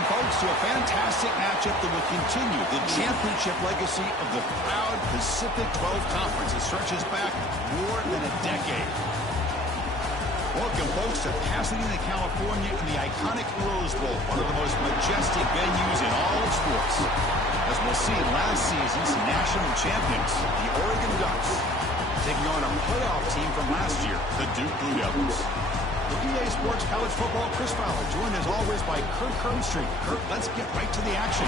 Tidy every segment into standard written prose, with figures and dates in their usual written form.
Welcome, folks, to a fantastic matchup that will continue the championship legacy of the proud Pacific 12 Conference that stretches back more than a decade. Welcome, folks, to Pasadena, California in the iconic Rose Bowl, one of the most majestic venues in all of sports. As we'll see, last season's national champions, the Oregon Ducks, taking on a playoff team from last year, the Duke Blue Devils. The EA Sports College Football, Chris Fowler, joined as always by Kurt Kernstreet. Kurt, let's get right to the action.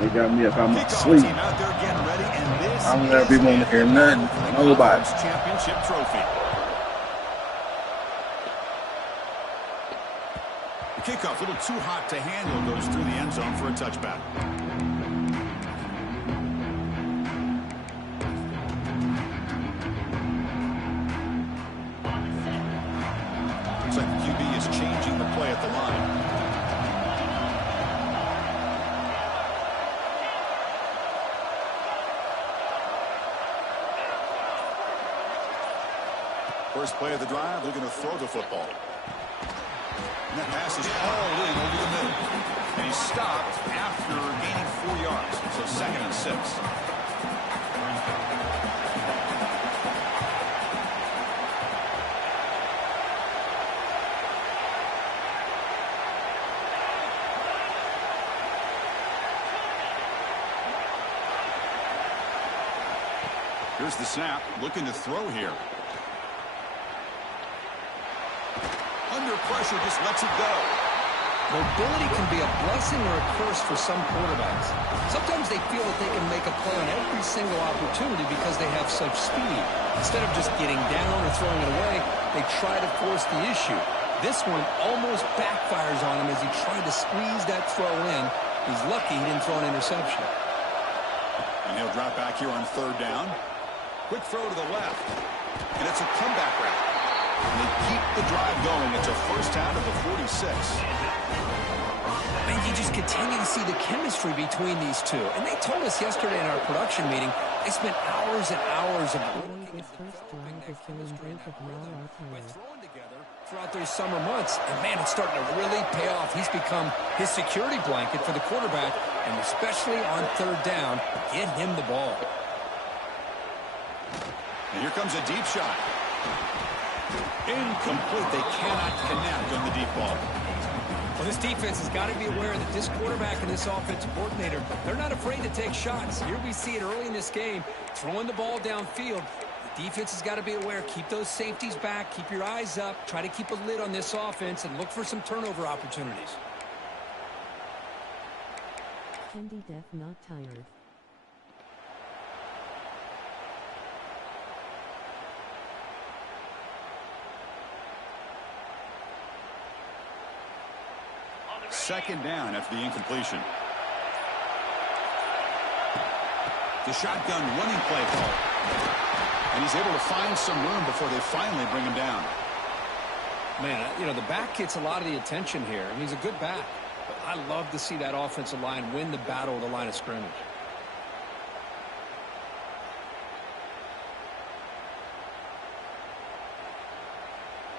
They got me if I'm asleep. I'm gonna be wanting to hear nothing from nobody. Championship trophy. The kickoff, a little too hot to handle, goes through the end zone for a touchback. Looks like the QB is changing the play at the line. First play of the drive, they're going to throw the football. And that pass is hauled in over the middle. And he's stopped after gaining 4 yards. So 2nd and 6. Here's the snap, looking to throw here. Under pressure, just lets it go. Mobility can be a blessing or a curse for some quarterbacks. Sometimes they feel that they can make a play on every single opportunity because they have such speed. Instead of just getting down or throwing it away, they try to force the issue. This one almost backfires on him as he tried to squeeze that throw in. He's lucky he didn't throw an interception. And he'll drop back here on 3rd down. Quick throw to the left. And it's a comeback route. And they keep the drive going. It's a first down of the 46. And you just continue to see the chemistry between these two. And they told us yesterday in our production meeting, they spent hours and hours of working at developing that chemistry and that rhythm by throwing together throughout those summer months. And, man, it's starting to really pay off. He's become his security blanket for the quarterback, and especially on 3rd down, get him the ball. And here comes a deep shot. Incomplete. They cannot connect on the deep ball. Well, this defense has got to be aware that this quarterback and this offensive coordinator, they're not afraid to take shots. Here we see it early in this game, throwing the ball downfield. The defense has got to be aware. Keep those safeties back. Keep your eyes up. Try to keep a lid on this offense and look for some turnover opportunities. Candy Deaf not tired. Second down after the incompletion. The shotgun running play call. And he's able to find some room before they finally bring him down. Man, you know, the back gets a lot of the attention here, and he's a good back. But I love to see that offensive line win the battle of the line of scrimmage.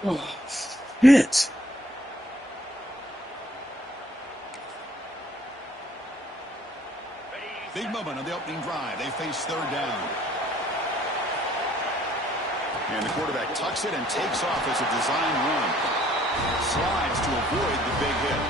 Oh, shit. Big moment on the opening drive. They face 3rd down. And the quarterback tucks it and takes off as a design run. Slides to avoid the big hit.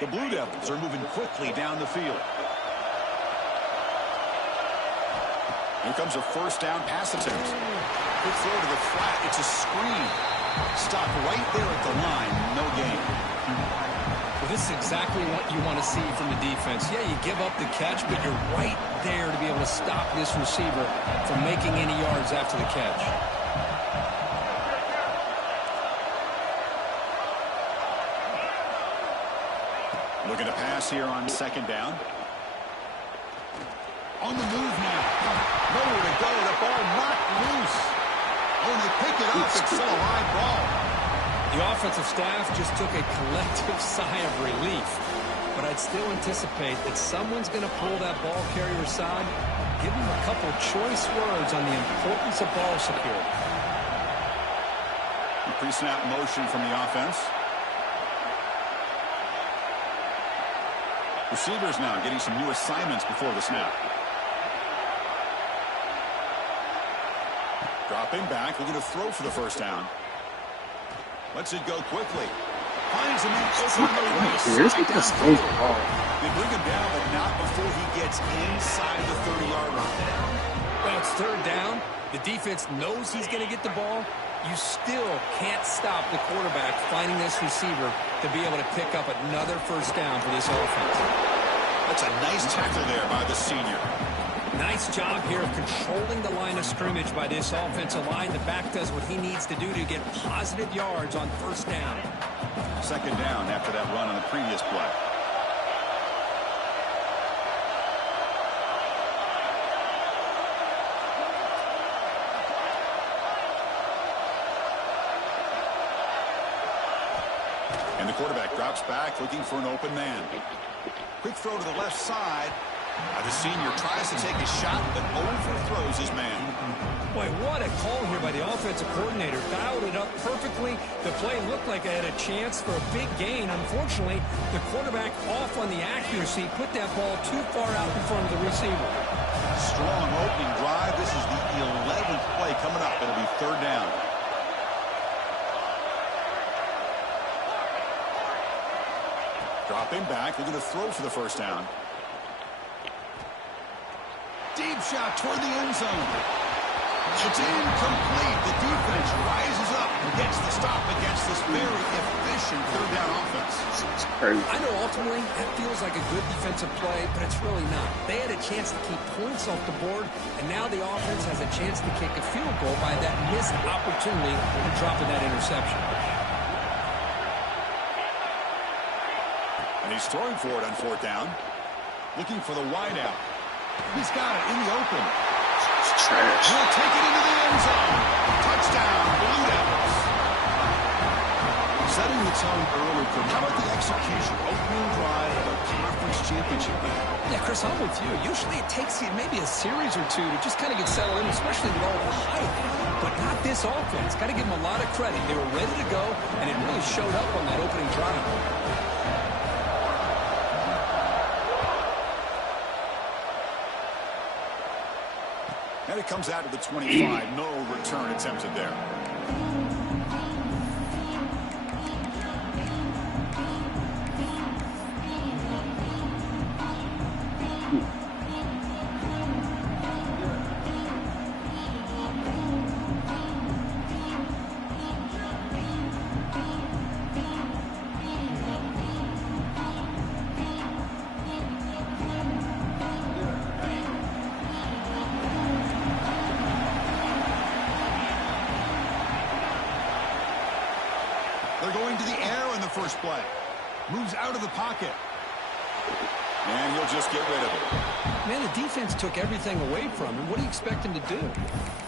The Blue Devils are moving quickly down the field. Here comes a first down pass attempt. Good throw to the flat. It's a screen. Stop right there at the line. No gain. Well, this is exactly what you want to see from the defense. Yeah, you give up the catch, but you're right there to be able to stop this receiver from making any yards after the catch. Looking to pass here on second down. On the move now. Nowhere to go. The ball knocked loose. Oh, and they pick it up. It's still a live ball. The offensive staff just took a collective sigh of relief. But I'd still anticipate that someone's going to pull that ball carrier aside, give him a couple choice words on the importance of ball security. Pre-snap motion from the offense. Receivers now getting some new assignments before the snap. Dropping back, looking to throw for the first down. Lets it go quickly. Finds him in open on the right side. They bring him down, but not before he gets inside the 30-yard line. Well, it's third down. The defense knows he's going to get the ball. You still can't stop the quarterback finding this receiver to be able to pick up another first down for this offense. That's a nice tackle there by the senior. Nice job here of controlling the line of scrimmage by this offensive line. The back does what he needs to do to get positive yards on first down. Second down after that run on the previous play. And the quarterback drops back looking for an open man. Quick throw to the left side. The senior tries to take a shot, but overthrows his man. Boy, what a call here by the offensive coordinator. Dialed it up perfectly. The play looked like it had a chance for a big gain. Unfortunately, the quarterback off on the accuracy, put that ball too far out in front of the receiver. Strong opening drive. This is the 11th play coming up. It'll be third down. Dropping back, looking to throw for the first down. Deep shot toward the end zone. It's incomplete. The defense rises up and gets the stop against this very efficient third down offense. I know ultimately that feels like a good defensive play, but it's really not. They had a chance to keep points off the board, and now the offense has a chance to kick a field goal by that missed opportunity for dropping that interception. And he's throwing for it on fourth down. Looking for the wide out. He's got it in the open. He'll take it into the end zone. Touchdown, Blue Devils. Setting the tone early for how about the execution? Opening drive of a conference championship game. Yeah, Chris, I'm with you. Usually it takes you maybe a series or two to just kind of get settled in, especially with all the hype. But not this offense. Got to give them a lot of credit. They were ready to go, and it really showed up on that opening drive. And it comes out to the 25. No return attempted there. They're going to the air in the first play. Moves out of the pocket. And he'll just get rid of it. Man, the defense took everything away from him. What do you expect him to do?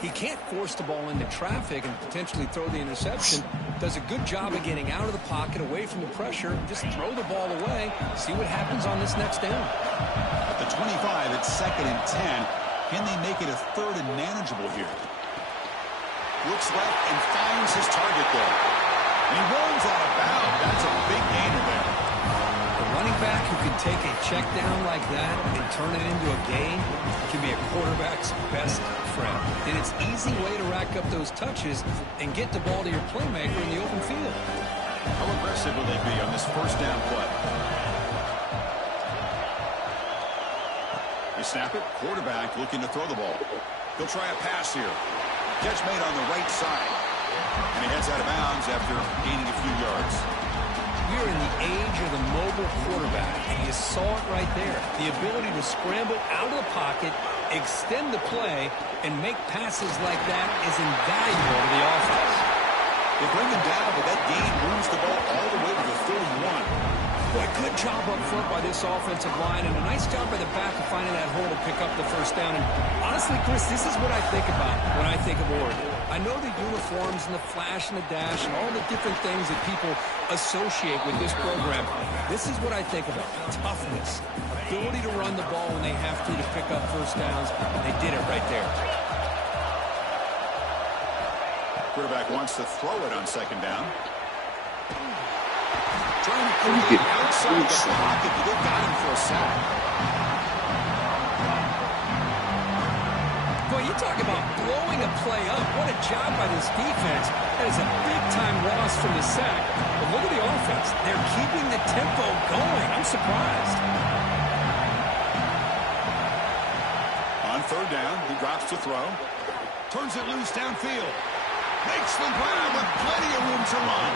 He can't force the ball into traffic and potentially throw the interception. Does a good job of getting out of the pocket, away from the pressure. Just throw the ball away. See what happens on this next down. At the 25, it's 2nd and 10. Can they make it a third and manageable here? Looks left and finds his target there. And he runs out of bounds. That's a big gainer there. A running back who can take a check down like that and turn it into a gain can be a quarterback's best friend. And it's an easy way to rack up those touches and get the ball to your playmaker in the open field. How aggressive will they be on this first down play? They snap it. Quarterback looking to throw the ball. He'll try a pass here. Catch made on the right side. And he heads out of bounds after gaining a few yards. We're in the age of the mobile quarterback, and you saw it right there. The ability to scramble out of the pocket, extend the play, and make passes like that is invaluable to the offense. They bring him down, but that gain moves the ball all the way to the 31. Boy, good job up front by this offensive line, and a nice job by the back of finding that hole to pick up the first down. And honestly, Chris, this is what I think about when I think of Oregon. I know the uniforms and the flash and the dash and all the different things that people associate with this program. This is what I think about. Toughness, ability to run the ball when they have to pick up first downs. They did it right there. Quarterback wants to throw it on second down. Trying to create outside the pocket, but they've got him for a sack. Boy, you talk about blowing a play up. What a job by this defense. That is a big-time loss from the sack. But look at the offense. They're keeping the tempo going. I'm surprised. On third down, he drops to throw. Turns it loose downfield. Makes the grab with plenty of room to run.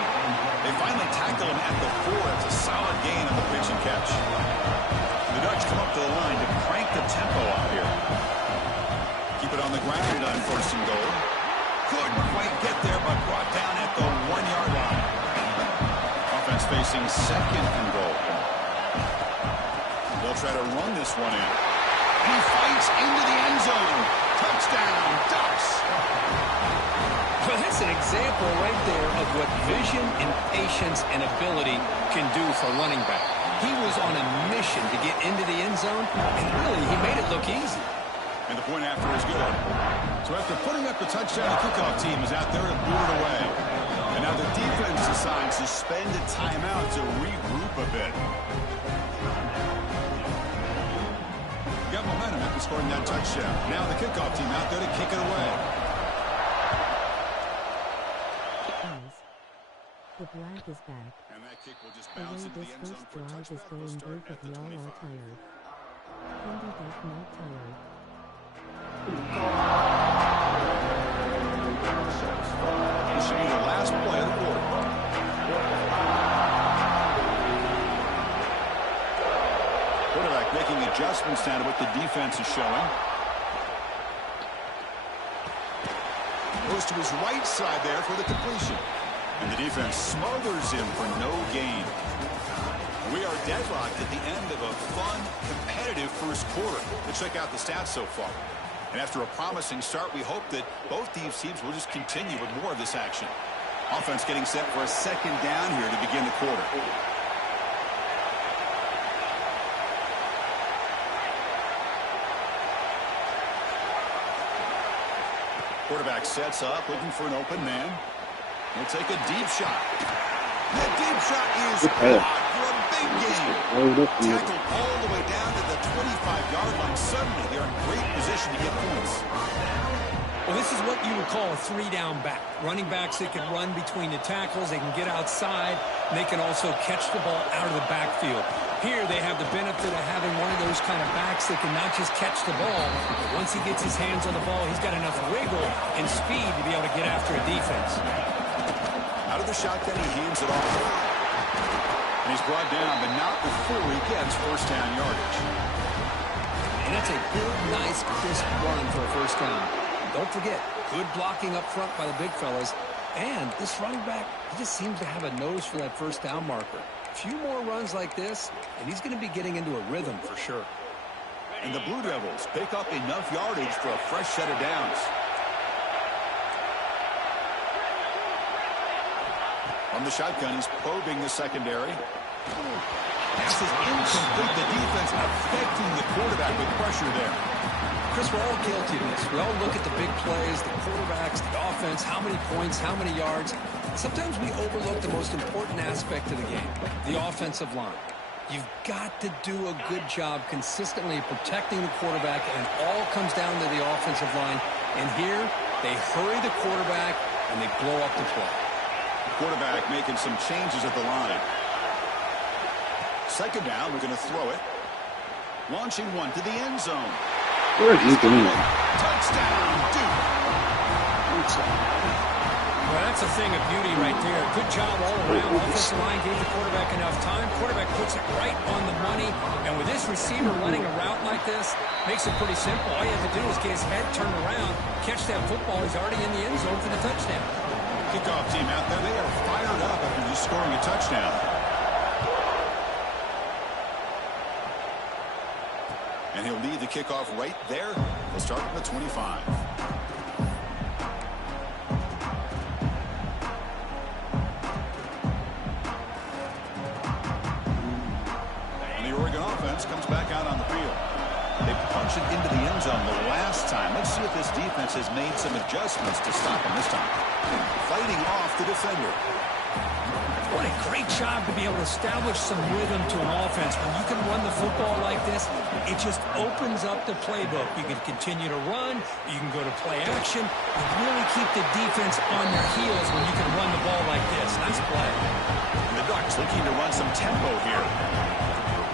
They finally tackle him at the 4. It's a solid gain on the pitch and catch. The Ducks come up to the line to crank the tempo out here. Keep it on the ground on first and goal. Couldn't quite get there, but brought down at the 1-yard line. Offense facing second and goal. They'll try to run this one in. And he fights into the end zone. Touchdown, Ducks. Well, that's an example right there of what vision and patience and ability can do for a running back. He was on a mission to get into the end zone, and really, he made it look easy. And the point after is good. So after putting up the touchdown, the kickoff team is out there to boot it away. And now the defense decides to spend a timeout to regroup a bit. Got momentum after scoring that touchdown. Now the kickoff team out there to kick it away. The black is back. And that kick will just The bounce way into the this end zone first for a drive is touchback. Will going start both at of the y'all 25. are tired. Candy Duck not tired. This should be the last play of the quarter. Quarterback making adjustments down to what the defense is showing. Goes to his right side there for the completion. And the defense smothers him for no gain. We are deadlocked at the end of a fun, competitive first quarter. Let's check out the stats so far. And after a promising start, we hope that both these teams will just continue with more of this action. Offense getting set for a second down here to begin the quarter. Quarterback sets up, looking for an open man. He'll take a deep shot. That deep shot is blocked for a big gain. Tackled all the way down to the 25-yard line. Suddenly, they're in great position to get points. Well, this is what you would call a three-down back. Running backs that can run between the tackles, they can get outside, and they can also catch the ball out of the backfield. Here, they have the benefit of having one of those kind of backs that can not just catch the ball, but once he gets his hands on the ball, he's got enough wiggle and speed to be able to get after a defense. Out of the shotgun, he hands it off. And he's brought down, but not before he gets first down yardage. And that's a good, nice, crisp run for a first down. Don't forget, good blocking up front by the big fellas. And this running back, he just seems to have a nose for that first down marker. A few more runs like this, and he's going to be getting into a rhythm for sure. And the Blue Devils pick up enough yardage for a fresh set of downs. On the shotgun, he's probing the secondary. Pass is incomplete. The defense affecting the quarterback with pressure there. Chris, we're all guilty of this. We all look at the big plays, the quarterbacks, the offense, how many points, how many yards. Sometimes we overlook the most important aspect of the game, the offensive line. You've got to do a good job consistently protecting the quarterback, and it all comes down to the offensive line. And here, they hurry the quarterback, and they blow up the play. Quarterback making some changes at the line. Second down, we're going to throw it. Launching one to the end zone. What are you doing? Touchdown, Duke. Well, that's a thing of beauty right there. Good job all around. Offensive line gave the quarterback enough time. Quarterback puts it right on the money. And with this receiver running a route like this, makes it pretty simple. All you have to do is get his head turned around, catch that football. He's already in the end zone for the touchdown. Kickoff team out there. They are fired up after just scoring a touchdown. And he'll lead the kickoff right there. They'll start from the 25. And the Oregon offense comes back out on the field. They punched it into the end zone the last time. Let's see if this defense has made some adjustments to stop him this time. Fighting off the defender. What a great job to be able to establish some rhythm to an offense. When you can run the football like this, it just opens up the playbook. You can continue to run. You can go to play action. You really keep the defense on their heels when you can run the ball like this. Nice play. And the Ducks looking to run some tempo here.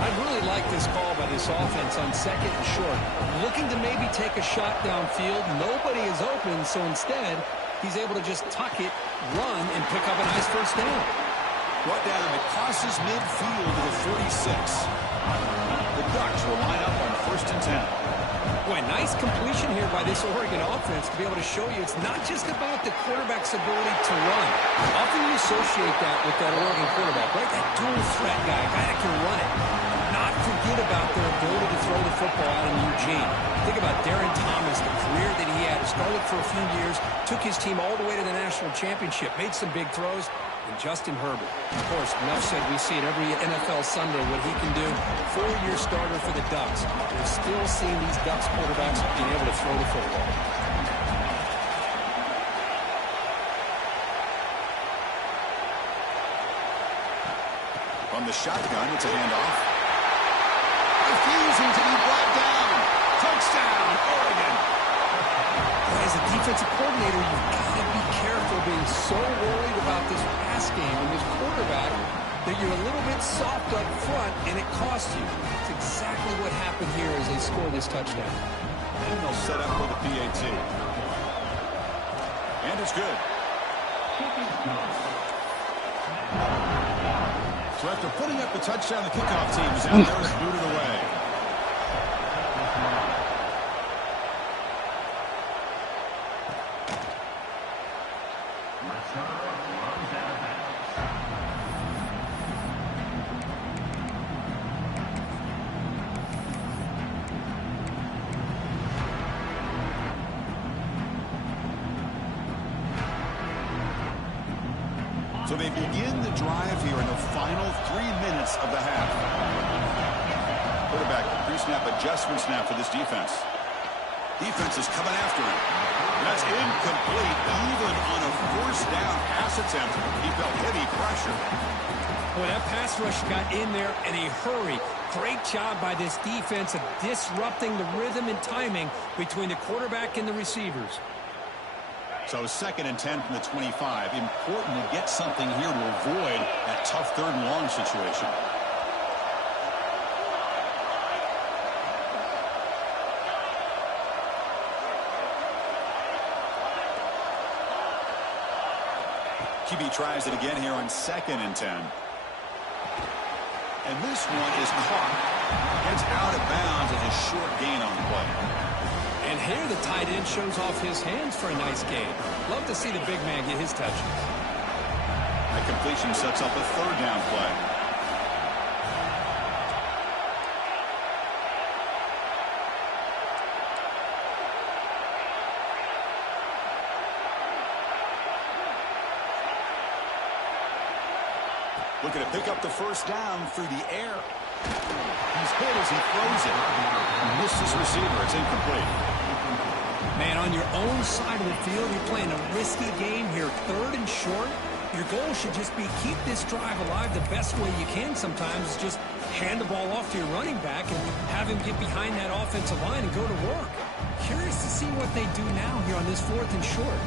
I really like this call by this offense on second and short. Looking to maybe take a shot downfield. Nobody is open, so instead, he's able to just tuck it, run, and pick up a nice first down. Brought down and it crosses midfield to the 46. The Ducks will line up on 1st and 10. Boy, nice completion here by this Oregon offense to be able to show you it's not just about the quarterback's ability to run. Often you associate that with that Oregon quarterback, right? That dual threat guy, a guy that can run it. Not forget about their ability to throw the football out in Eugene. Think about Darren Thomas, the career that he had. Started for a few years, took his team all the way to the national championship, made some big throws. And Justin Herbert, of course, enough said, we see it every NFL Sunday what he can do. 4-year starter for the Ducks. We're still seeing these Ducks quarterbacks being able to throw the football. From the shotgun, it's a handoff. Refusing to be brought down. Touchdown, Oregon. As a defensive coordinator, you've got to be careful being so worried about this pass game and this quarterback that you're a little bit soft up front and it costs you. It's exactly what happened here as they score this touchdown. And they'll set up for the PAT. And it's good. So after putting up the touchdown, the kickoff team is out there to boot it away. So they begin the drive here in the final 3 minutes of the half. Quarterback pre-snap adjustment snap for this defense. Defense is coming after him. That's incomplete. Even on a 1st down pass attempt, he felt heavy pressure. Boy, that pass rush got in there in a hurry. Great job by this defense of disrupting the rhythm and timing between the quarterback and the receivers. So 2nd and 10 from the 25. Important to get something here to avoid that tough 3rd and long situation. QB tries it again here on 2nd and 10. And this one is caught. Gets out of bounds as a short gain on the play. And here the tight end shows off his hands for a nice gain. Love to see the big man get his touches. That completion sets up a 3rd down play. Looking to pick up the 1st down through the air. He's hit as he throws it. He missed his receiver. It's incomplete. Man, on your own side of the field, you're playing a risky game here. 3rd and short. Your goal should just be keep this drive alive the best way you can sometimes. Is just hand the ball off to your running back and have him get behind that offensive line and go to work. Curious to see what they do now here on this 4th and short.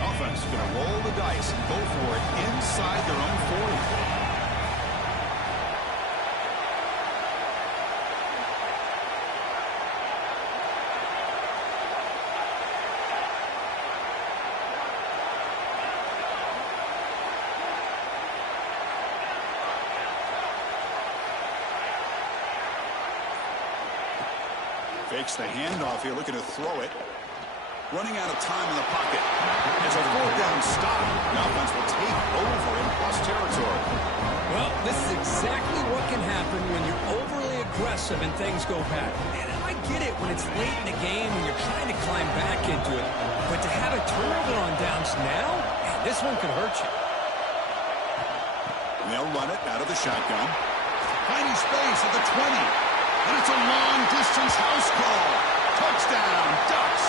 Offense going to roll the dice and go for it inside their own 40. Fakes the handoff here, looking to throw it. Running out of time in the pocket. It's a 4th down stop. The offense will take over in plus territory. Well, this is exactly what can happen when you're overly aggressive and things go bad. And I get it when it's late in the game and you're trying to climb back into it. But to have a turnover on downs now, man, this one could hurt you. And they'll run it out of the shotgun. Finding space at the 20. And it's a long-distance house call. Touchdown, Ducks.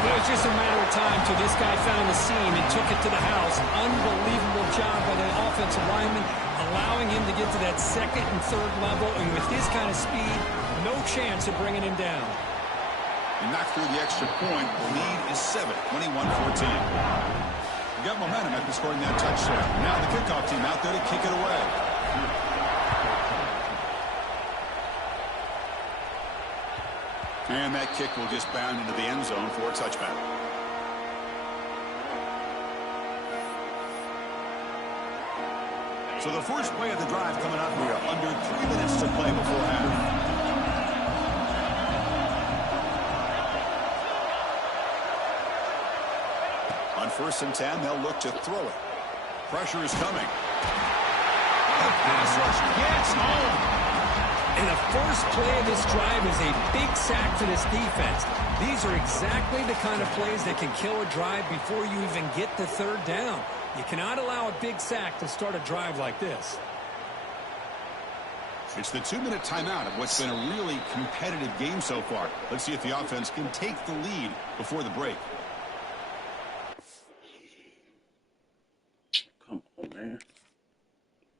It was just a matter of time till this guy found the seam and took it to the house. Unbelievable job by the offensive lineman, allowing him to get to that 2nd and 3rd level. And with his kind of speed, no chance of bringing him down. And knocked through the extra point. The lead is 7, 21-14. You got momentum after scoring that touchdown. Now the kickoff team out there to kick it away. And that kick will just bound into the end zone for a touchback. So the first play of the drive coming up here. Under 3 minutes to play before half. On 1st and 10, they'll look to throw it. Pressure is coming. The pass rush gets home. And the first play of this drive is a big sack for this defense. These are exactly the kind of plays that can kill a drive before you even get the 3rd down. You cannot allow a big sack to start a drive like this. It's the 2-minute timeout of what's been a really competitive game so far. Let's see if the offense can take the lead before the break. Come on, man.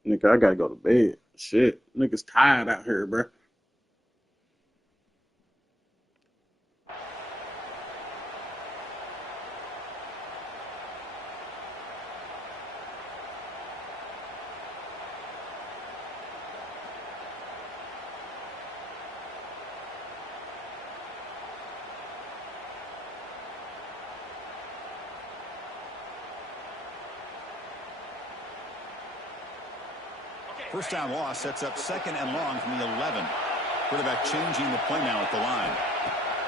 Nigga, I gotta go to bed. Shit. Niggas tired out here, bro. First down loss sets up 2nd and long from the 11. Quarterback changing the play now at the line.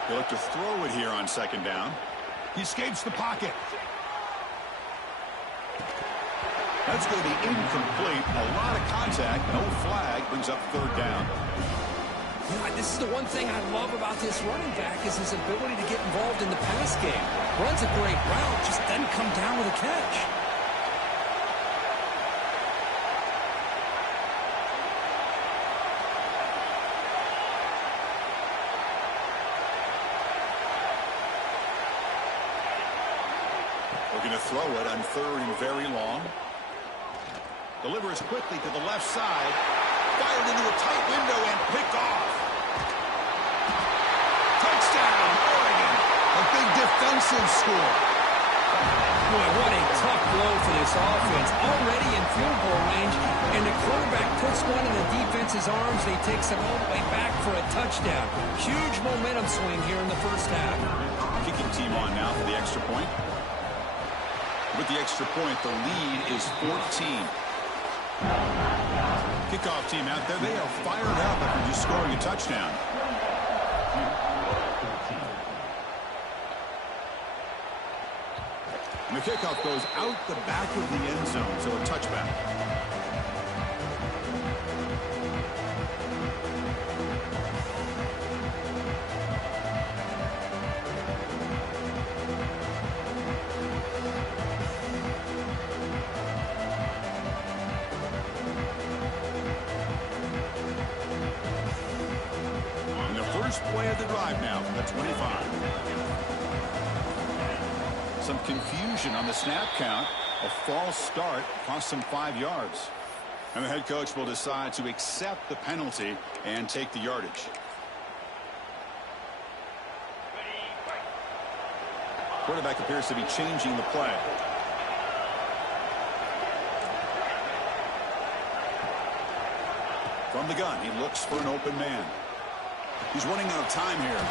They look to throw it here on 2nd down. He escapes the pocket. That's going to be incomplete. A lot of contact. No flag. Brings up 3rd down. This is the one thing I love about this running back is his ability to get involved in the pass game. Runs a great route, just doesn't come down with a catch. Going to throw it on 3rd and very long. Delivers quickly to the left side. Fired into a tight window and picked off. Touchdown, Oregon. A big defensive score. Boy, what a tough blow for this offense. Already in field goal range, and the quarterback puts one in the defense's arms. They takes it all the way back for a touchdown. Huge momentum swing here in the first half. Kicking team on now for the extra point. With the extra point, the lead is 14. Kickoff team out there. They are fired up after just scoring a touchdown. And the kickoff goes out the back of the end zone, so a touchback. Play of the drive now from the 25. Some confusion on the snap count. A false start cost him 5 yards. And the head coach will decide to accept the penalty and take the yardage. Quarterback appears to be changing the play. From the gun, he looks for an open man. He's running out of time here.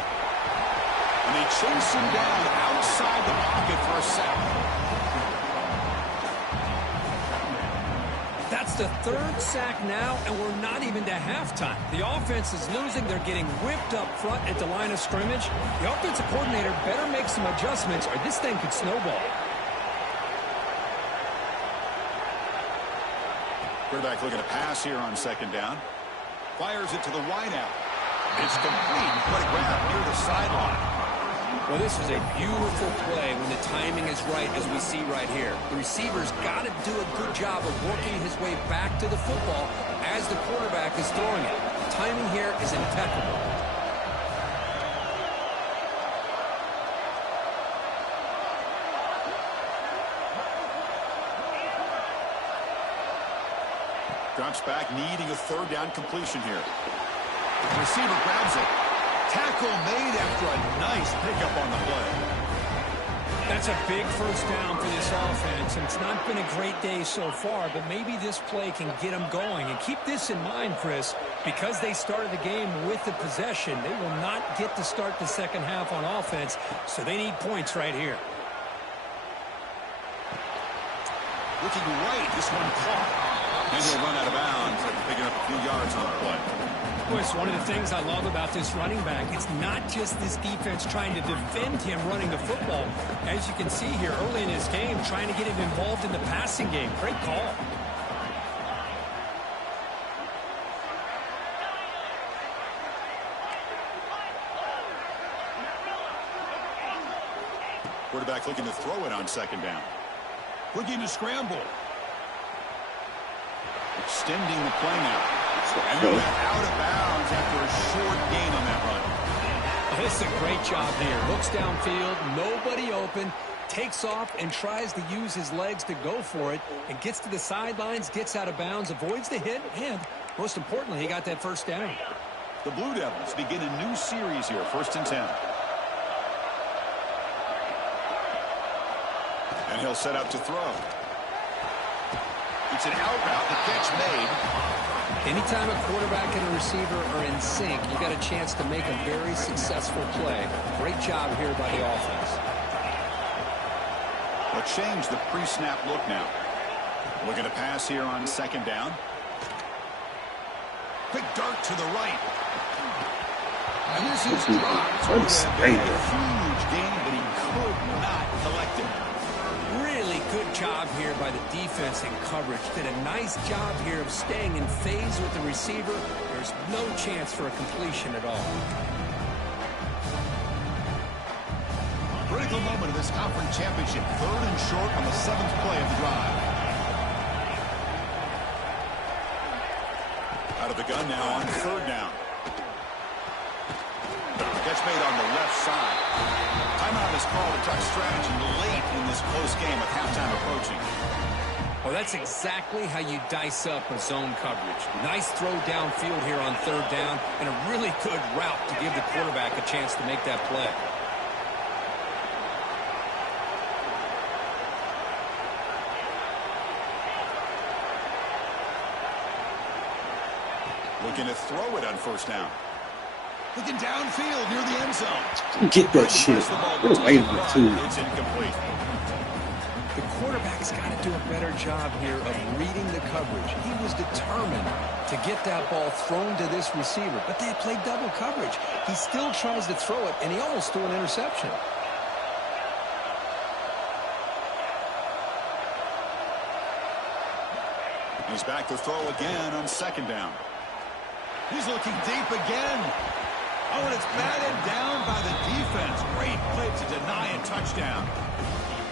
And they chase him down outside the pocket for a sack. That's the third sack now, and we're not even to halftime. The offense is losing. They're getting whipped up front at the line of scrimmage. The offensive coordinator better make some adjustments, or this thing could snowball. Quarterback looking to pass here on second down. Fires it to the wideout. It's complete. What a grab near the sideline. Well, this is a beautiful play when the timing is right, as we see right here. The receiver's got to do a good job of working his way back to the football as the quarterback is throwing it. The timing here is impeccable. Drops back, needing a third down completion here. The receiver grabs it. Tackle made after a nice pickup on the play. That's a big first down for this offense, and it's not been a great day so far, but maybe this play can get them going. And keep this in mind, Chris, because they started the game with the possession, they will not get to start the second half on offense, so they need points right here. Looking right, this one caught. And he'll run out of bounds after picking up a few yards on the play. Of course, one of the things I love about this running back, it's not just this defense trying to defend him running the football. As you can see here early in his game, trying to get him involved in the passing game. Great call. Quarterback looking to throw it on second down. Looking to scramble. Extending the play now. And they're out of bounds after a short gain on that run. Oh, this is a great job here. Looks downfield, nobody open, takes off and tries to use his legs to go for it, and gets to the sidelines, gets out of bounds, avoids the hit, and most importantly, he got that first down. The Blue Devils begin a new series here, 1st and 10. And he'll set up to throw. It's an out route, the catch made. Anytime a quarterback and a receiver are in sync, you got a chance to make a very successful play. Great job here by the offense. But change the pre-snap look now. Looking to pass here on second down. Quick dart to the right. And this is dropped. A huge gain, but he could not collect it. Really good job here by the defense in coverage. Did a nice job here of staying in phase with the receiver. There's no chance for a completion at all. Critical moment of this conference championship. 3rd and short on the 7th play of the drive. Out of the gun now on 3rd down. Catch made on the left side. Timeout is called to talk strategy late in this close game with halftime approaching. Well, that's exactly how you dice up a zone coverage. Nice throw downfield here on 3rd down, and a really good route to give the quarterback a chance to make that play. Looking to throw it on 1st down. Looking downfield near the end zone. Get that shit. We're waiting for two. It's incomplete. The quarterback's got to do a better job here of reading the coverage. He was determined to get that ball thrown to this receiver, but they played double coverage. He still tries to throw it, and he almost threw an interception. He's back to throw again on 2nd down. He's looking deep again. Oh, and it's batted down by the defense. Great play to deny a touchdown.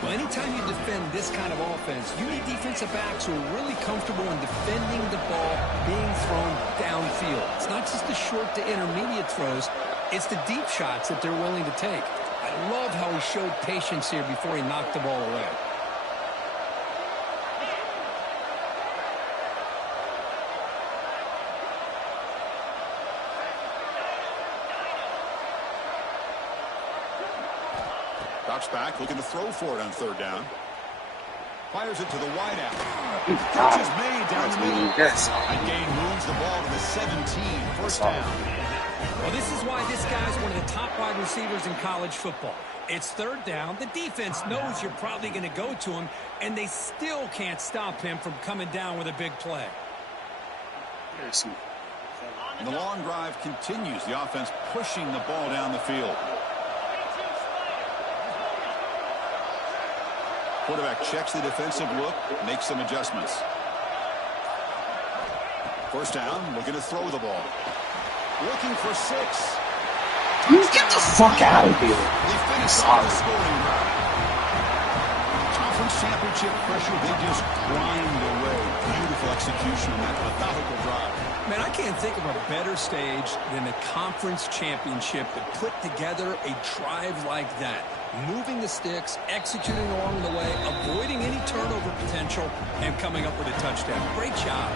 Well, anytime you defend this kind of offense, you need defensive backs who are really comfortable in defending the ball being thrown downfield. It's not just the short to intermediate throws. It's the deep shots that they're willing to take. I love how he showed patience here before he knocked the ball away. Drops back, looking to throw for it on 3rd down. Fires it to the wideout. Catch is made down the middle. Yes. That gain moves the ball to the 17. 1st down. Well, this is why this guy's one of the top wide receivers in college football. It's third down. The defense knows you're probably going to go to him, and they still can't stop him from coming down with a big play. And the long drive continues. The offense pushing the ball down the field. Quarterback checks the defensive look, makes some adjustments. First down, looking to throw the ball. Looking for 6. Get the fuck out of here. They finish on the scoring drive. Conference championship pressure, they just grind away. Beautiful execution on that methodical drive. Man, I can't think of a better stage than the conference championship to put together a drive like that. Moving the sticks, executing along the way, avoiding any turnover potential, and coming up with a touchdown. Great job.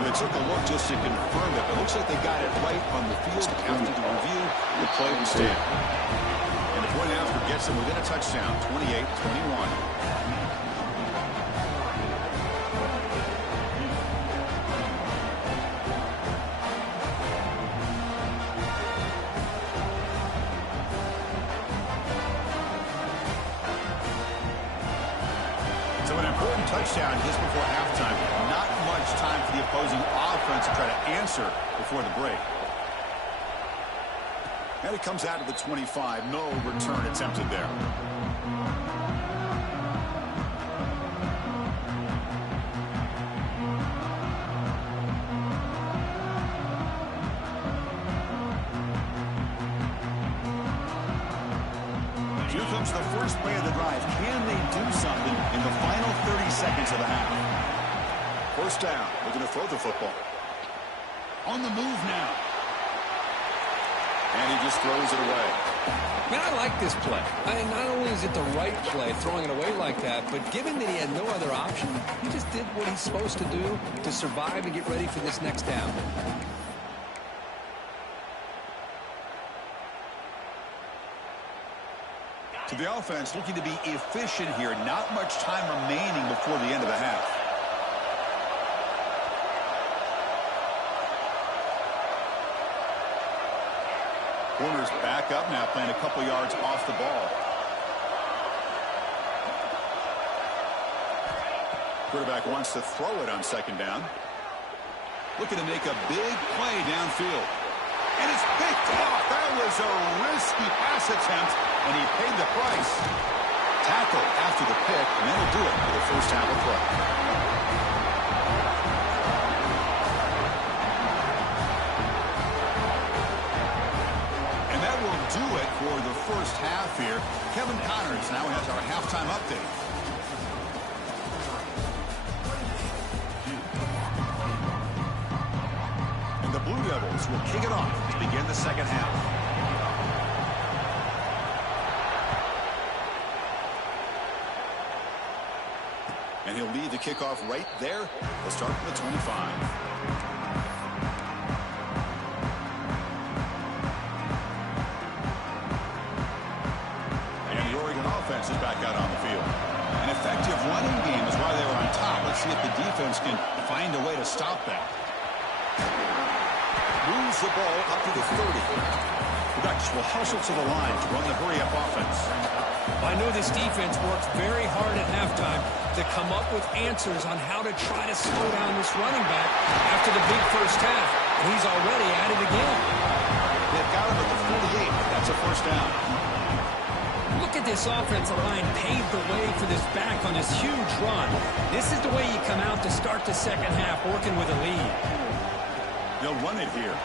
They took a look just to confirm it. It looks like they got it right on the field. After the review, the play will stand. And the point after gets them within a touchdown, 28-21. Touchdown just before halftime. Not much time for the opposing offense to try to answer before the break. And it comes out of the 25. No return attempted there. Here comes the first play of the drive. Can they do something in the final 30 seconds of the half? First down. Looking to throw the football. On the move now. And he just throws it away. Man, I like this play. Not only is it the right play, throwing it away like that, but given that he had no other option, he just did what he's supposed to do to survive and get ready for this next down. To the offense, looking to be efficient here. Not much time remaining before the end of the half. Corners back up now, playing a couple yards off the ball. Quarterback wants to throw it on second down. Looking to make a big play downfield. And it's picked off. That was a risky pass attempt, and he paid the price. Tackle after the pick, and that'll do it for the first half of play. And that will do it for the first half here. Kevin Connors now has our halftime update. Blue Devils will kick it off to begin the second half. And he'll lead the kickoff right there. They'll start from the 25. And the Oregon offense is back out on the field. An effective running game is why they were on top. Let's see if the defense can find a way to stop that. Moves the ball up to the 30. The Ducks will hustle to the line to run the hurry-up offense. I know this defense works very hard at halftime to come up with answers on how to try to slow down this running back after the big first half. And he's already at it again. They've got him at the 48. That's a first down. Look at this offensive line paved the way for this back on this huge run. This is the way you come out to start the second half, working with a lead. They'll run it here.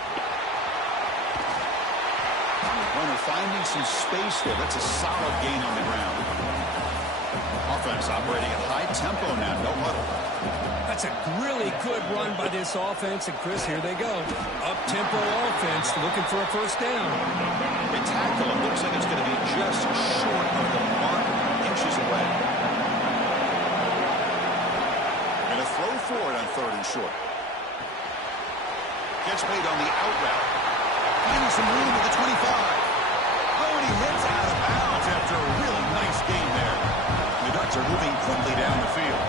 Runner finding some space there. That's a solid gain on the ground. Offense operating at high tempo now. No huddle. That's a really good run by this offense. And, Chris, here they go. Up-tempo offense looking for a first down. The tackle, it looks like it's going to be just short of the mark, inches away. And a throw for it on third and short. Gets made on the out route. Finding some room at the 25. Oh, and he hits out of bounds after a really nice game there. The Ducks are moving quickly down the field.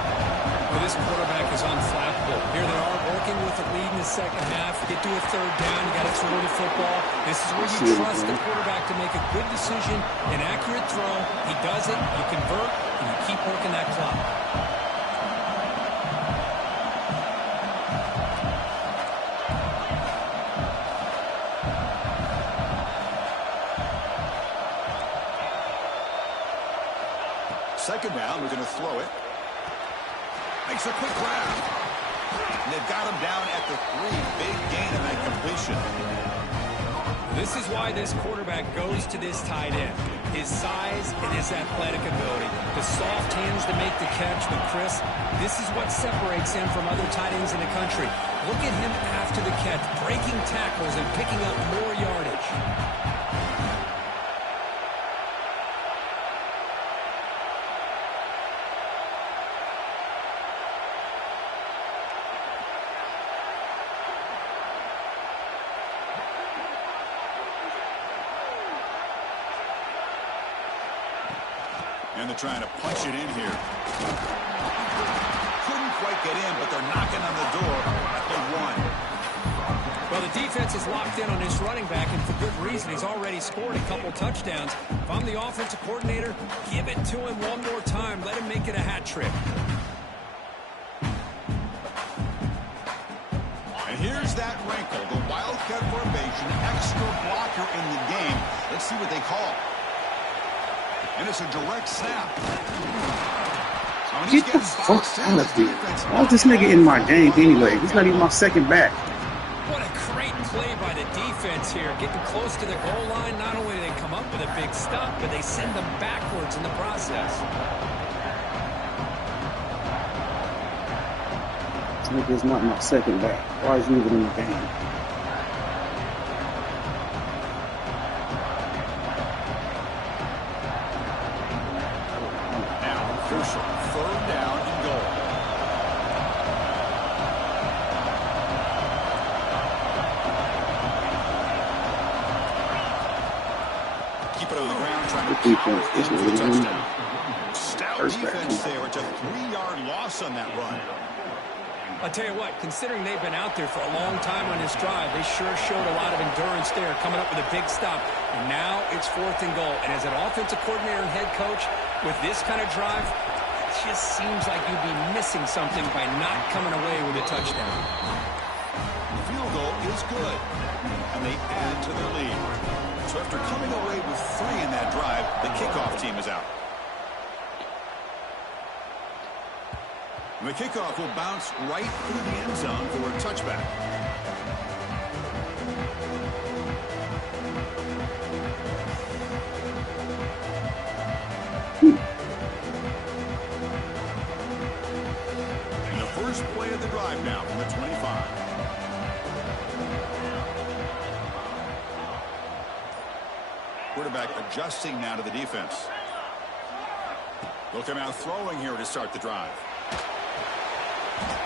Well, this quarterback is unflappable. simple. Here they are working with the lead in the second half. Get to a third down. You got to throw the football. This is where you trust the quarterback to make a good decision, an accurate throw. He does it. You convert, and you keep working that clock. Second down, we're going to throw it. Makes a quick grab. And they've got him down at the 3. Big gain in that completion. This is why this quarterback goes to this tight end. His size and his athletic ability. The soft hands to make the catch. But, Chris, this is what separates him from other tight ends in the country. Look at him after the catch, breaking tackles and picking up more yardage. And they're trying to punch it in here. Couldn't quite get in, but they're knocking on the door at the 1. Well, the defense is locked in on this running back, and for good reason. He's already scored a couple touchdowns. If I'm the offensive coordinator, give it to him one more time. Let him make it a hat trick. And here's that wrinkle. The Wildcat formation, extra blocker in the game. Let's see what they call. And it's a direct snap. Get the fuck out of here. Why is this nigga in my game anyway? He's not even my second back. What a great play by the defense here. Getting close to the goal line, not only do they come up with a big stop, but they send them backwards in the process. This nigga is not my second back. Why is he even in the game? Third down and goal. Keep it on the ground, trying to power in for the touchdown. Stout defense there. It's a 3-yard loss on that run. I'll tell you what, considering they've been out there for a long time on this drive, they sure showed a lot of endurance there, coming up with a big stop. And now it's 4th and goal. And as an offensive coordinator and head coach, with this kind of drive, it just seems like you'd be missing something by not coming away with a touchdown. The field goal is good, and they add to their lead. So after coming away with 3 in that drive, the kickoff team is out. And the kickoff will bounce right through the end zone for a touchback. And the first play of the drive now from the 25. Quarterback adjusting now to the defense. They'll come out throwing here to start the drive.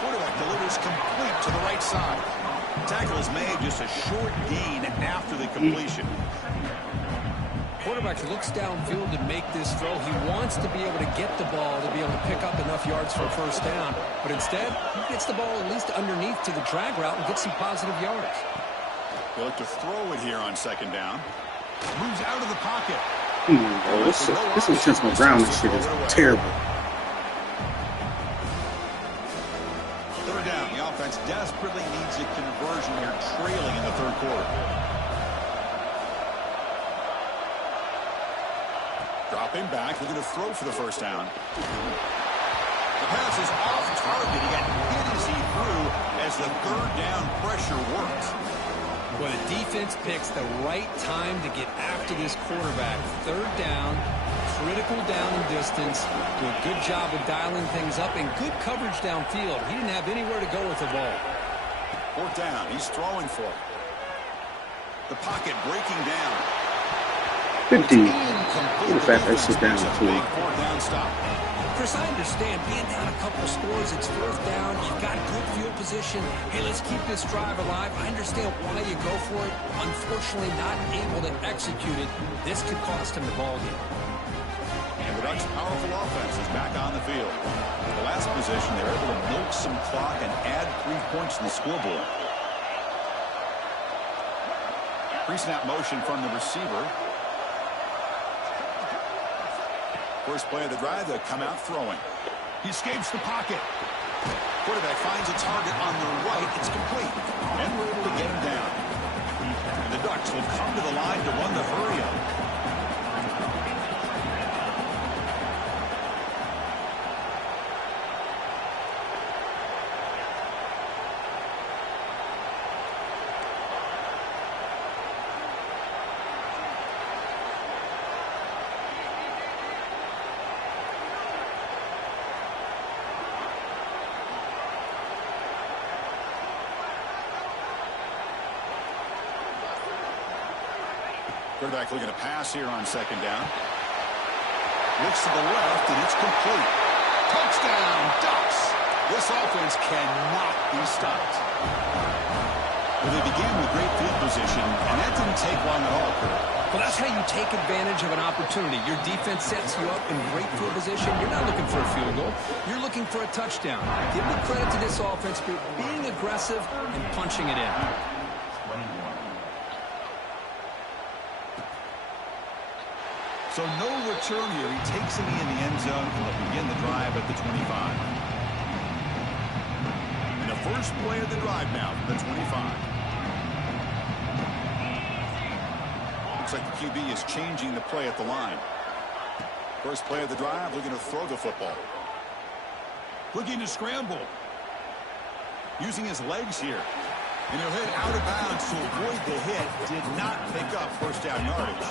Quarterback delivers complete to the right side. Tackle is made, just a short gain after the completion. Quarterback looks downfield to make this throw. He wants to be able to get the ball to be able to pick up enough yards for a first down. But instead, he gets the ball at least underneath to the drag route and gets some positive yards. They look to throw it here on second down. Moves out of the pocket. This intentional ground and shit is terrible. Third down. The offense desperately needs a conversion here, trailing in the third quarter. Dropping back, looking to throw for the first down. The pass is off target. He got hit as he threw as the third down pressure worked. Well, the defense picks the right time to get after this quarterback. Third down, critical down and distance. Do a good job of dialing things up and good coverage downfield. He didn't have anywhere to go with the ball. Fourth down, he's throwing for it. The pocket breaking down. 50. In fact, I sit down too. Big fourth down stop. Chris, I understand being down a couple scores, it's fourth down, you've got good field position. Hey, let's keep this drive alive. I understand why you go for it. Unfortunately, not able to execute it. This could cost him the ball game. And the Ducks' powerful offense is back on the field. The last position. They're able to milk some clock and add 3 points to the scoreboard. Pre-snap motion from the receiver. First play of the drive, they come out throwing. He escapes the pocket. Quarterback finds a target on the right. It's complete. And we're able to get him down. And the Ducks will come to the line to run the hurry-up. Quarterback looking to pass here on second down. Looks to the left, and it's complete. Touchdown, Ducks! This offense cannot be stopped. Well, they began with great field position, and that didn't take long at all, Kurt. Well, that's how you take advantage of an opportunity. Your defense sets you up in great field position. You're not looking for a field goal. You're looking for a touchdown. Give the credit to this offense for being aggressive and punching it in. So no return here. He takes it in the end zone, and they'll begin the drive at the 25. And the first play of the drive now from the 25. Looks like the QB is changing the play at the line. First play of the drive, looking to throw the football. Looking to scramble. Using his legs here. And he'll hit out of bounds to avoid the hit. Did not pick up first down yardage.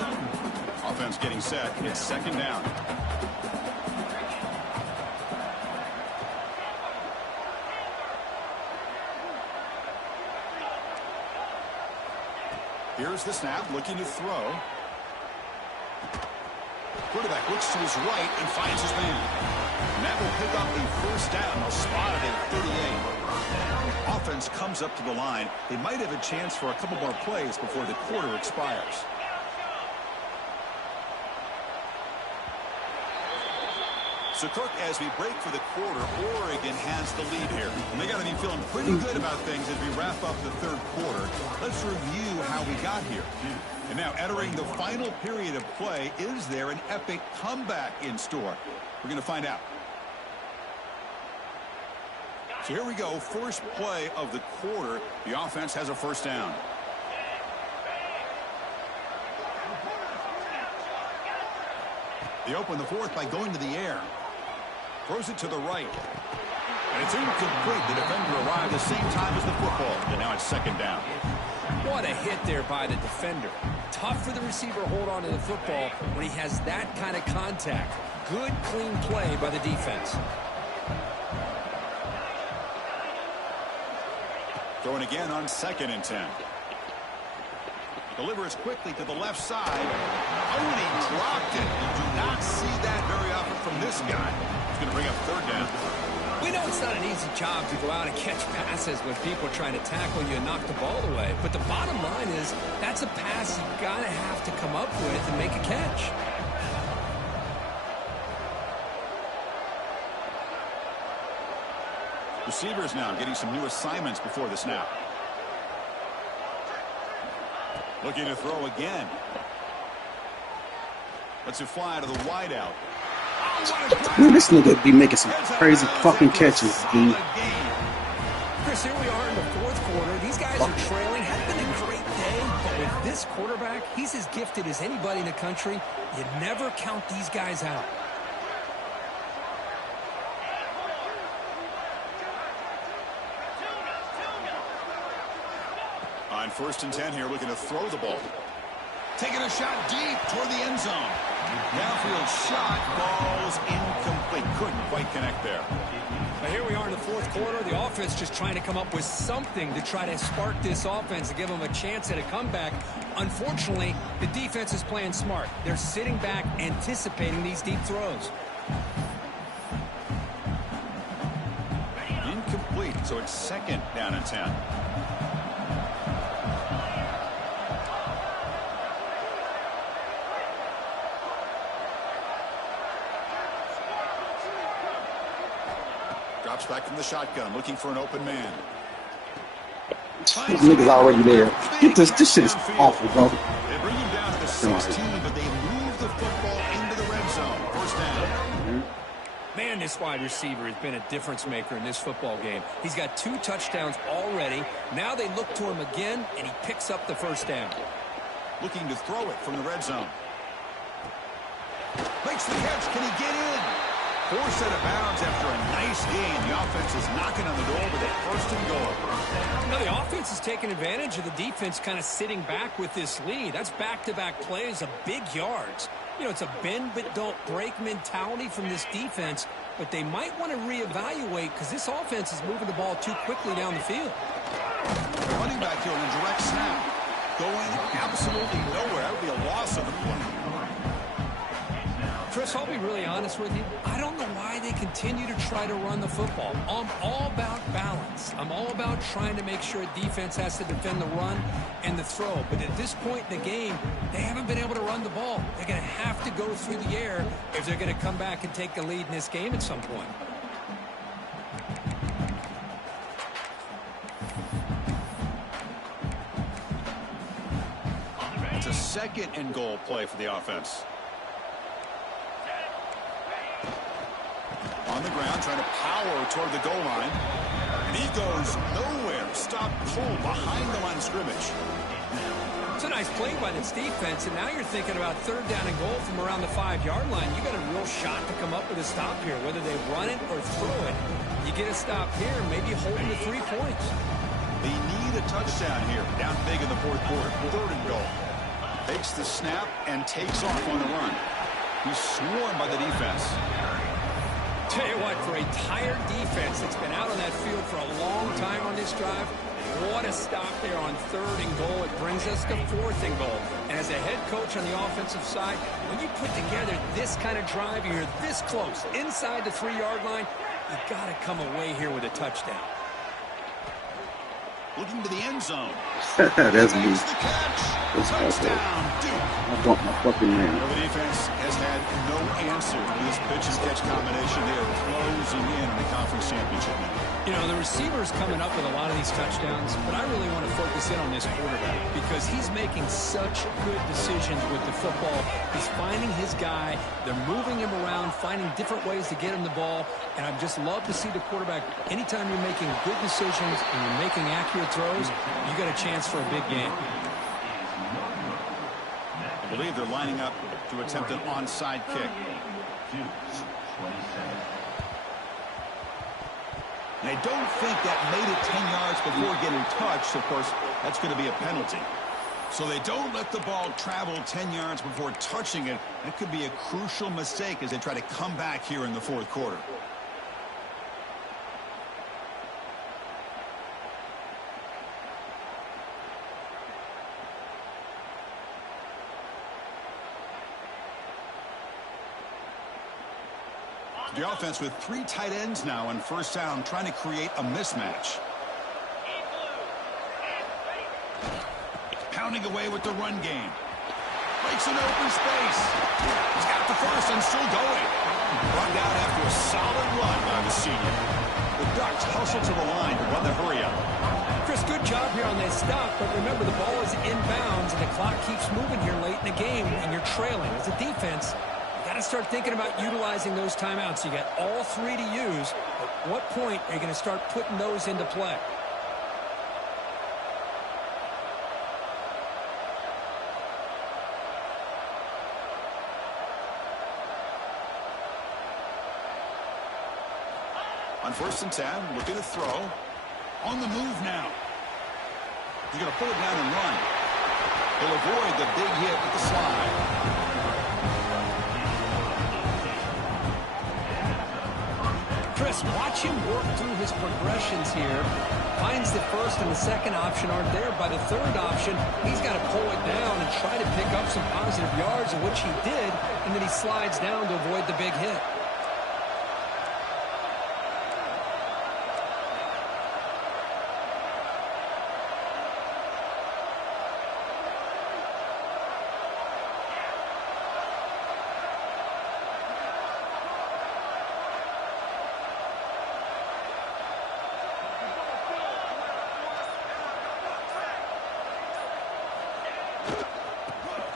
Offense getting set. It's second down. Here's the snap, looking to throw. Quarterback looks to his right and finds his man. And that will pick up a first down. Spotted at 38. Offense comes up to the line. They might have a chance for a couple more plays before the quarter expires. So, Kirk, as we break for the quarter, Oregon has the lead here. And they got to be feeling pretty good about things as we wrap up the third quarter. Let's review how we got here. And now, entering the final period of play, is there an epic comeback in store? We're going to find out. So here we go. First play of the quarter. The offense has a first down. They open the fourth by going to the air. Throws it to the right. And it's incomplete. The defender arrived the same time as the football. And now it's second down. What a hit there by the defender. Tough for the receiver to hold on to the football when he has that kind of contact. Good, clean play by the defense. Throwing again on 2nd and 10. Delivers quickly to the left side. Oh, and he dropped it. You do not see that very often from this guy. He's going to bring up third down. We know it's not an easy job to go out and catch passes when people are trying to tackle you and knock the ball away. But the bottom line is that's a pass you got to have to come up with and make a catch. Receivers now getting some new assignments before the snap. Looking to throw again. Lets it fly to the wideout. Man, this nigga be making some crazy fucking catches, dude. Chris, here we are in the fourth quarter. These guys are trailing. Had been a great day, but with this quarterback, he's as gifted as anybody in the country. You never count these guys out. On 1st and 10 here, looking to throw the ball. Taking a shot deep toward the end zone. Downfield shot, ball's incomplete. Couldn't quite connect there. Now here we are in the fourth quarter. The offense just trying to come up with something to try to spark this offense to give them a chance at a comeback. Unfortunately, the defense is playing smart. They're sitting back, anticipating these deep throws. Incomplete, so it's 2nd down and 10. Drops back from the shotgun, looking for an open man. These niggas already there. Get this shit is awful, bro. They bring him down to the 16, but they move the football into the red zone. First down. Man, this wide receiver has been a difference maker in this football game. He's got 2 touchdowns already. Now they look to him again, and he picks up the first down. Looking to throw it from the red zone. Makes the catch. Can he get in? Forced out of bounds after a nice gain. The offense is knocking on the door with a first and goal. Now the offense is taking advantage of the defense kind of sitting back with this lead. That's back-to-back plays of big yards. You know, it's a bend but don't break mentality from this defense, but they might want to reevaluate because this offense is moving the ball too quickly down the field. The running back here on a direct snap. Going absolutely nowhere. That would be a loss of the play. Chris, I'll be really honest with you. I don't know why they continue to try to run the football. I'm all about balance. I'm all about trying to make sure a defense has to defend the run and the throw. But at this point in the game, they haven't been able to run the ball. They're going to have to go through the air if they're going to come back and take the lead in this game at some point. It's a second and goal play for the offense. On the ground, trying to power toward the goal line. And he goes nowhere. Stop pull behind the line of scrimmage. It's a nice play by this defense, and now you're thinking about third down and goal from around the 5-yard line. You got a real shot to come up with a stop here, whether they run it or throw it. You get a stop here, maybe holding the 3 points. They need a touchdown here. Down big in the fourth quarter. Third and goal. Takes the snap and takes off on the run. He's swarmed by the defense. Tell you what, for a tired defense that's been out on that field for a long time on this drive, what a stop there on third and goal. It brings us to fourth and goal. And as a head coach on the offensive side, when you put together this kind of drive, you're this close, inside the 3-yard line, you got to come away here with a touchdown. Looking to the end zone. That's me. The catch. Touchdown, Duke. I want my fucking man. Well, the defense has had no answer to this pitch and catch combination. They are closing in on the conference championship. You know, the receiver's coming up with a lot of these touchdowns, but I really want to focus in on this quarterback because he's making such good decisions with the football. He's finding his guy. They're moving him around, finding different ways to get him the ball, and I just love to see the quarterback. Anytime you're making good decisions and you're making accurate throws, you got a chance for a big game. I believe they're lining up to attempt an onside kick. And I don't think that made it 10 yards before getting touched. Of course, that's going to be a penalty. So they don't let the ball travel 10 yards before touching it. That could be a crucial mistake as they try to come back here in the fourth quarter. The offense with 3 tight ends now on first down, trying to create a mismatch. Pounding away with the run game. Breaks an open space. He's got the first and still going. Brought down after a solid run by the senior. The Ducks hustle to the line to run the hurry up. Chris, good job here on that stop, but remember the ball is inbounds and the clock keeps moving here late in the game and you're trailing. As a defense, got to start thinking about utilizing those timeouts. You got all 3 to use. At what point are you going to start putting those into play? On first and 10, looking to throw. On the move now. He's going to pull it down and run. He'll avoid the big hit with the slide. Chris, watch him work through his progressions here. Finds the first and the second option aren't there. By the third option, he's got to pull it down and try to pick up some positive yards, of which he did, and then he slides down to avoid the big hit.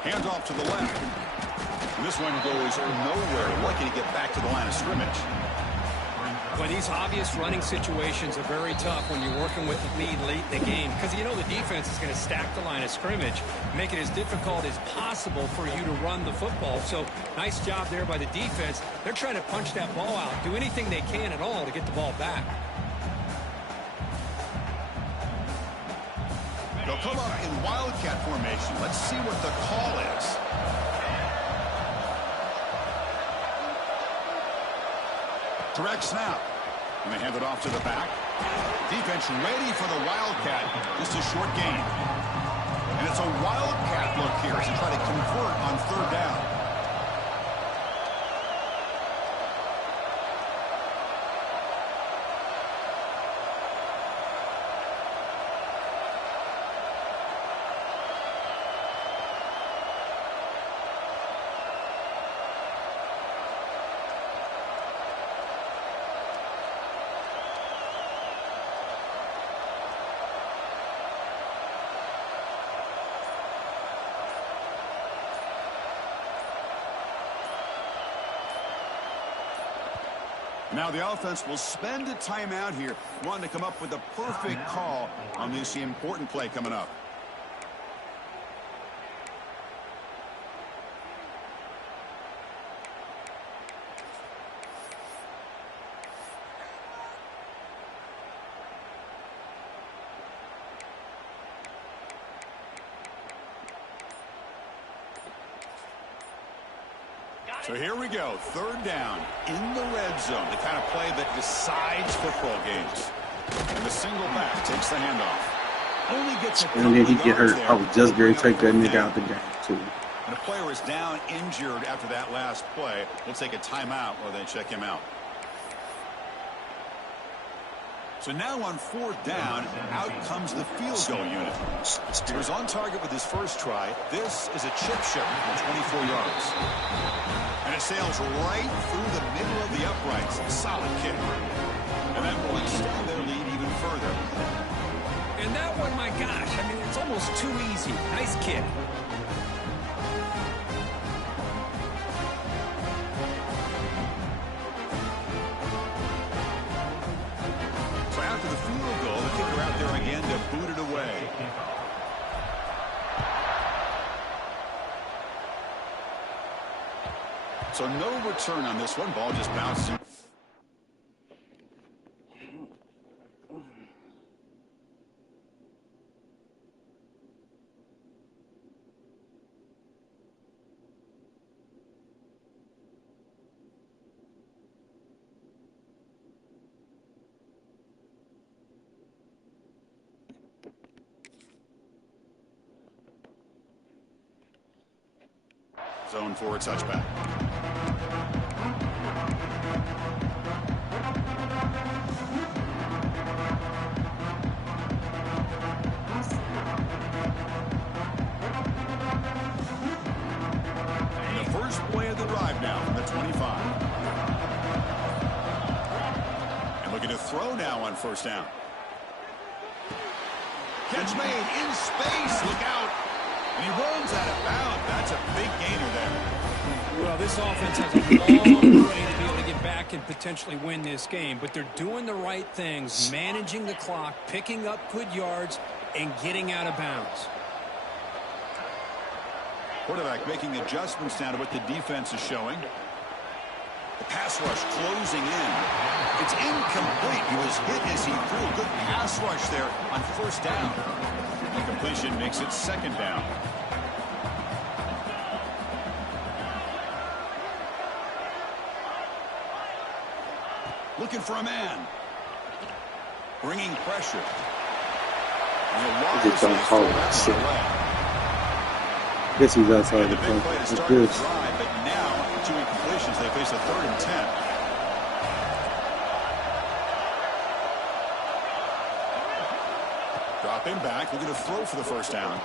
Hands off to the left. And this one goes nowhere. Lucky to get back to the line of scrimmage. Well, these obvious running situations are very tough when you're working with the lead late in the game because you know the defense is going to stack the line of scrimmage, make it as difficult as possible for you to run the football. So nice job there by the defense. They're trying to punch that ball out, do anything they can at all to get the ball back. They'll come up in wildcat formation. Let's see what the call is. Direct snap. And they hand it off to the back. Defense ready for the wildcat. Just a short gain. And it's a wildcat look here as they try to convert on third down. Now the offense will spend a timeout here, wanting to come up with a perfect call on this important play coming up. So here we go, third down in the red zone, the kind of play that decides football games. And the single back takes the handoff. Only gets a couple And then he get hurt. yards there. I was just going to take that nigga out the game, too. And a player is down injured after that last play. We'll take a timeout or then check him out. So now on fourth down, out comes the field goal unit. He was on target with his first try. This is a chip shot from 24 yards. And it sails right through the middle of the uprights. A solid kick. And that will extend their lead even further. And that one, my gosh, I mean, it's almost too easy. Nice kick. So after the field goal, the kicker out there again to boot it away. So no return on this one. Ball just bounced. Zone for a touchback. And the first play of the drive now from the 25. And looking to throw now on first down. Catch made in space. Look out. And he runs out of bounds. That's a big gainer there. Well, this offense has a long way to be able to get back and potentially win this game, but they're doing the right things, managing the clock, picking up good yards, and getting out of bounds. Quarterback making adjustments now to what the defense is showing. The pass rush closing in. It's incomplete. He was hit as he threw. Good pass rush there on first down. The completion makes it second down. Looking for a man. Bringing pressure. Just don't call it shit. Guess he's outside the play. That's good. But now, two incompletions. They face a 3rd and 10. Dropping back, looking to throw for the first down.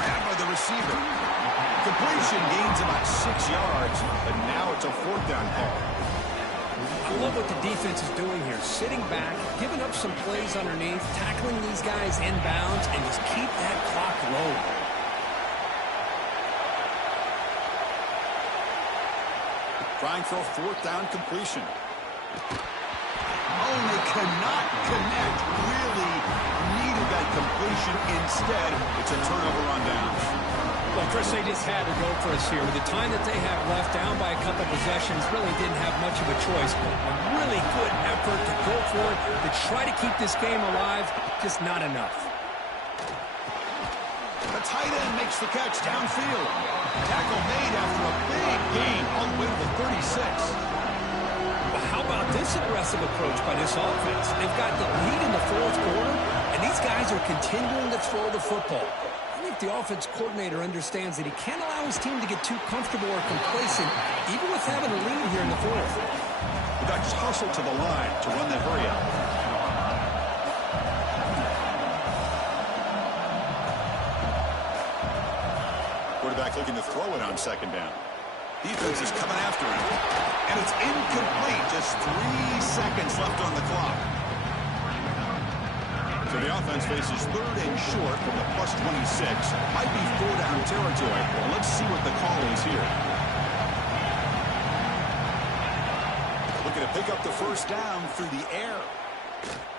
Grabbed by the receiver. Completion gains about 6 yards, but now it's a 4th down call. I love what the defense is doing here. Sitting back, giving up some plays underneath, tackling these guys inbounds, and just keep that clock rolling. Trying for a fourth down completion. Oh, they cannot connect. Really needed that completion. Instead, it's a turnover on downs. Well, Chris, they just had to go for us here. With the time that they have left, down by a couple possessions, really didn't have much of a choice. A really good effort to go for it, to try to keep this game alive, just not enough. The tight end makes the catch downfield. Tackle made after a big gain all the way to the 36. Well, how about this aggressive approach by this offense? They've got the lead in the fourth quarter, and these guys are continuing to throw the football. I think the offense coordinator understands that he can't allow his team to get too comfortable or complacent, even with having a lead here in the fourth. The Ducks hustle to the line to run that hurry out. Quarterback looking to throw it on second down. Defense is coming after him. And it's incomplete. Just 3 seconds left on the clock. So the offense faces third and short from the +26. Might be 4-down territory. Well, let's see what the call is here. Looking to pick up the first down through the air.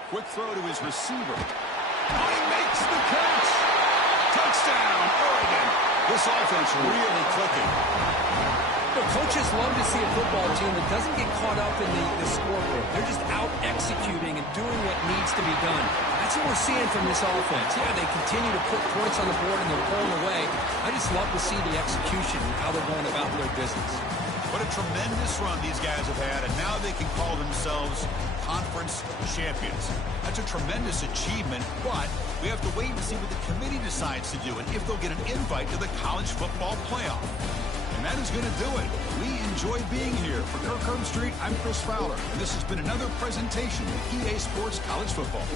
Quick throw to his receiver. Oh, he makes the catch. Touchdown, Oregon. This offense really clicking. The coaches love to see a football team that doesn't get caught up in the scoreboard. They're just out executing and doing what needs to be done. That's what we're seeing from this offense. Yeah, they continue to put points on the board and they're pulling away. I just love to see the execution and how they're going about their business. What a tremendous run these guys have had, and now they can call themselves conference champions. That's a tremendous achievement, but we have to wait and see what the committee decides to do and if they'll get an invite to the college football playoff. And that is going to do it. We enjoy being here. For Kirk Street, I'm Chris Fowler, and this has been another presentation of EA Sports College Football.